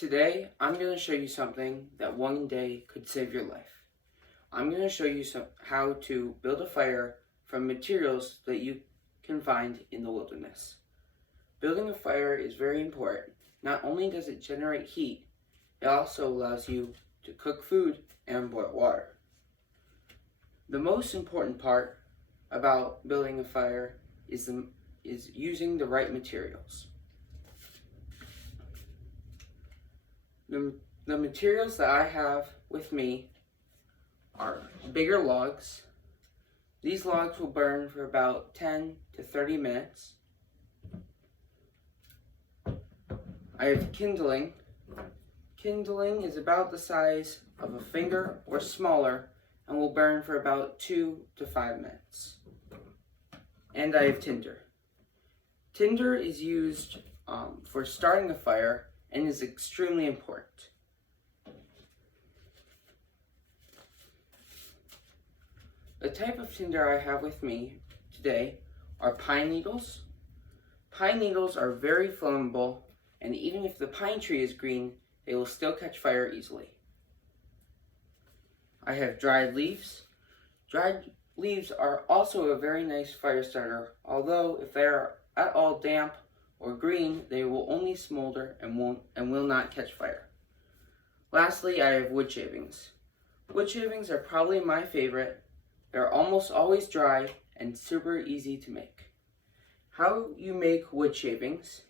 Today, I'm going to show you something that one day could save your life. I'm going to show you how to build a fire from materials that you can find in the wilderness. Building a fire is very important. Not only does it generate heat, it also allows you to cook food and boil water. The most important part about building a fire is using the right materials. The materials that I have with me are bigger logs. These logs will burn for about 10 to 30 minutes. I have kindling. Kindling is about the size of a finger or smaller and will burn for about 2 to 5 minutes. And I have tinder. Tinder is used for starting a fire and is extremely important. The type of tinder I have with me today are pine needles. Pine needles are very flammable, and even if the pine tree is green, they will still catch fire easily. I have dried leaves. Dried leaves are also a very nice fire starter, although if they are at all damp or green, they will only smolder and will not catch fire. Lastly, I have wood shavings. Wood shavings are probably my favorite. They're almost always dry and super easy to make. How you make wood shavings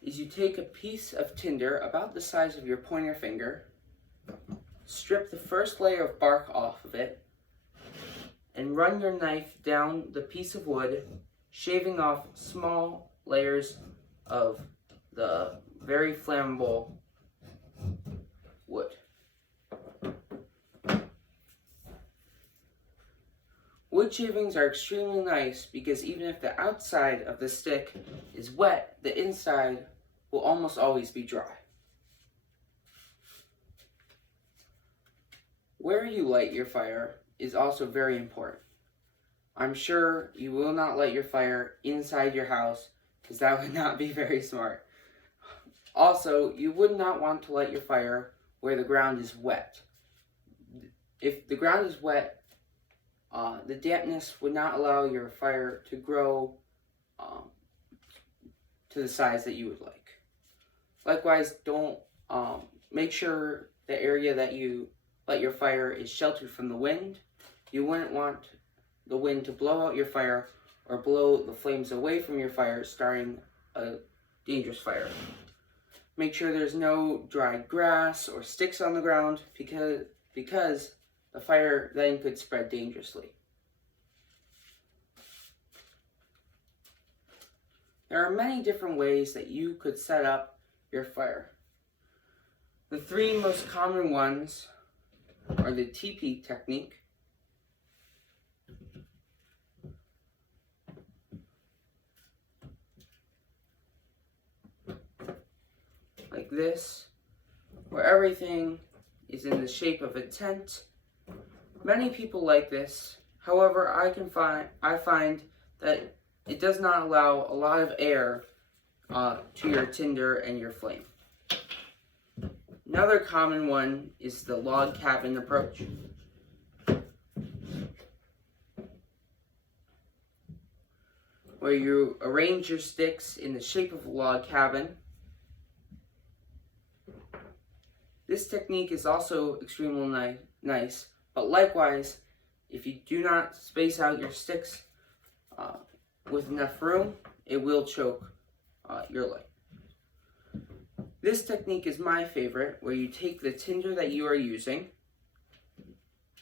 is you take a piece of tinder about the size of your pointer finger, strip the first layer of bark off of it, and run your knife down the piece of wood, shaving off small layers of the very flammable wood. Wood shavings are extremely nice because even if the outside of the stick is wet, the inside will almost always be dry. Where you light your fire is also very important. I'm sure you will not light your fire inside your house because that would not be very smart. Also, you would not want to light your fire where the ground is wet. If the ground is wet, the dampness would not allow your fire to grow to the size that you would like. Likewise, don't make sure the area that you light your fire is sheltered from the wind. You wouldn't want the wind to blow out your fire or blow the flames away from your fire, starting a dangerous fire. Make sure there's no dried grass or sticks on the ground because the fire then could spread dangerously. There are many different ways that you could set up your fire. The three most common ones are the teepee technique, like this, where everything is in the shape of a tent. Many people like this. However, I find that it does not allow a lot of air to your tinder and your flame. Another common one is the log cabin approach. Where you arrange your sticks in the shape of a log cabin. This technique is also extremely nice, but likewise, if you do not space out your sticks with enough room, it will choke your light. This technique is my favorite, where you take the tinder that you are using,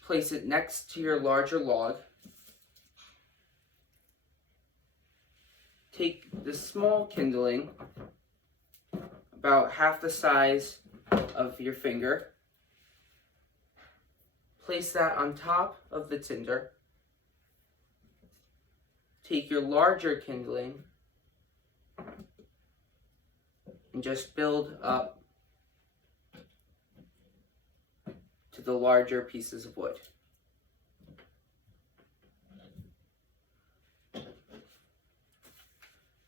place it next to your larger log, take the small kindling, about half the size of your finger, place that on top of the tinder, take your larger kindling, and just build up to the larger pieces of wood.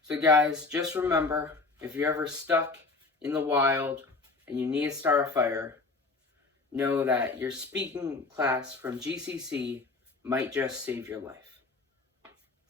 So guys, just remember, if you're ever stuck in the wild and you need to start a fire, know that your speaking class from GCC might just save your life.